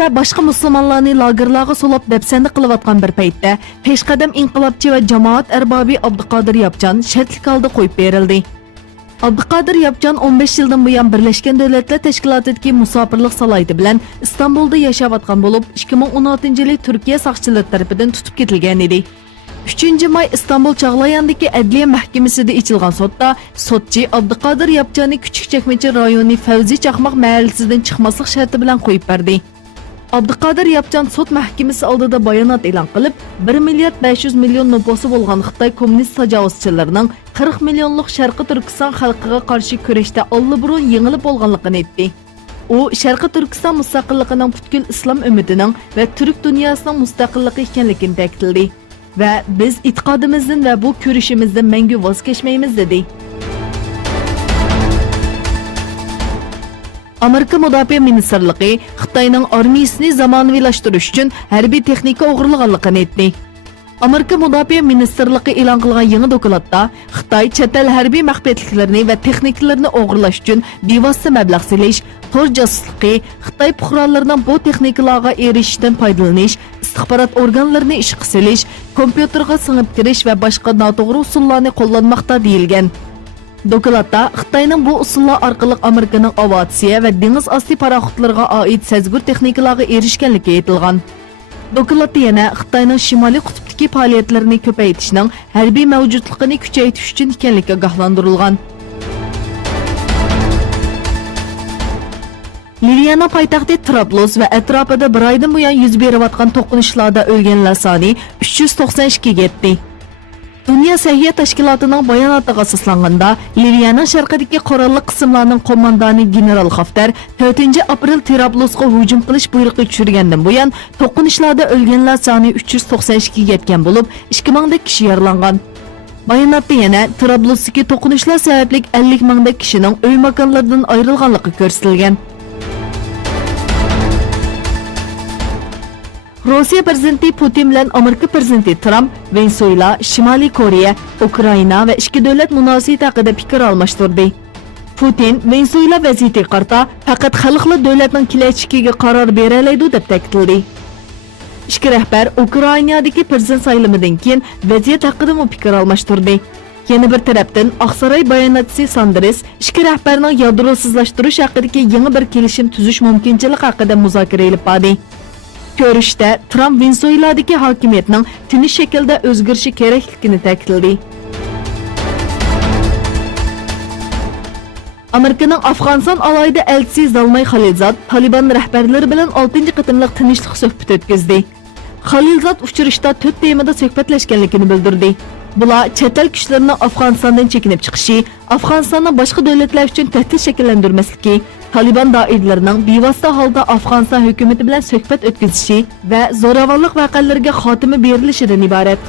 va boshqa musulmonlarni lagerlarga solab dafsanda qilayotgan bir paytda peshqadam inqilobchi va jamoat arbobi Abduqodir Yapjon shartlik holda qo'yib berildi. Abduqodir Yapjon 15 yildan buyon Birlashgan Davlatlar Tashkilotidagi musofirlik salohiyati bilan Istanbulda yashayotgan bo'lib, 2016-yili Turkiya soqchilari tomonidan tutib ketilgan edi. 3-may İstanbul Çağlayan'daki Adliya Mahkemesi'de içilgan sotda sotçi Abduqodir Yapjonni Küçükçekmece rayoni Fevzi Çakmak mahallesinden çıkmaslık şartı bilan qo'yib berdi. Abduqodir Yapjon sot mahkemesi oldida bayonot e'lon qilib, 1 milliard 500 million nupusi bo'lgan Xitoy kommunist tajovuzchilarining 40 millionlik Sharqi Turkiston xalqiga qarshi kurashda olliburun yengilib bo'lganligini aytdi. U Sharqi Turkiston mustaqilligining butkul islom ummatining va turk dunyosining mustaqilligi ekanligini ta'kidladi. Ve biz itiqadimizdan ve bu körüşümüzden mengü voz keçmeyimiz dedi. Amerika Müdafiə Ministerliği Xitayning armiyasini zamanaviylashtirish uchun harbiy texnika o'g'irlaganligini aytdi. Amerika Müdafiə Ministerliği e'lon qilgan yangi dokladda Xitoy chet el harbiy maxfiyatliklarini va texnikalarni o'g'irlash uchun bevosita mablag' selish, tor jasusligi, Xitoy fuqarolarining bu texnikalarga erishishdan foydalanish, istixborot organlarini ishga solish, kompyuterga singib kirish va boshqa noto'g'ri usullarni qo'llanmoqda deyilgan. Dokladda Xitoyning bu usullar orqali Amerikaning aviatsiya va dengiz osti paraxodlariga oid sezgur texnikalarga erishganligi aytilgan. Dokladda yana Xitoyning Shimoliy qutbdagi faoliyatlarini ko'paytirishning harbiy mavjudligini kuchaytirish uchun ekanligi ogohlantirilgan. Liviyaning poytaxti Trablus va atrofida bir oydan buyon yuz berayotgan to'qinishlarda o'lganlar soni 392 ga yetdi. Dünya Səhiyyə Təşkilatının bayonotiga asoslanganda, Liviyaning sharqidagi qurolli qismlarning qo'mondoni general Xaftar 4 aprel Trablusga hujum qilish buyrug'i tushirgandan buyon to'qinishlarda o'lganlar soni 392 ga yetgan bo'lib, 2000 dak kishi yaralangan. Bayonotda yana Trablusdagi to'qinishlar sababli 50 mingdak kishining uy makonlaridan ayrilganligi ko'rsatilgan. Rossiya prezidenti Putin bilan Amerika prezidenti Trump, Venezuela, Shimoliy Koreya, Ukraina va ikki davlat munosabati haqida fikr almashtirdi. Putin Venezuela vaziyatiga qarata faqat xalqli davlatning kelajagiga qaror bera oladi deb ta'kidladi. Ikki rahbar Ukrainadagi prezident saylamidan keyin vaziyat haqida fikr almashtirdi. Yana bir tarafdan Oqsaroy bayonotchisi Sanders ikki rahbarning yadrosizlashtirish haqidagi yangi bir kelishim tuzish mumkinchiligi haqida muzokara olib bordi. Görüşdə Trump Venezueladagi hokimiyatning tinish shaklda o'zgarishi kerakligini ta'kidladi. Amerikaning Afg'oniston alayida elchisi Zalmay Xalilzod Taliban rahbarlari bilan 6-qatimliq tinchlik suhbat o'tkazdi. Xalilzod uchrashda 4 temada suhbatlashganligini bildirdi. Bular chet el kuchlarining Afg'onistondan chekinib chiqishi, Afg'onistonni boshqa davlatlar uchun tahdid shakllantirmasligi, Taliban doiralarining bevosita holda Afg'oniston hukumati bilan suhbat o'tkazishi va zo'ravonlik voqealariga xotima berilishidan iborat.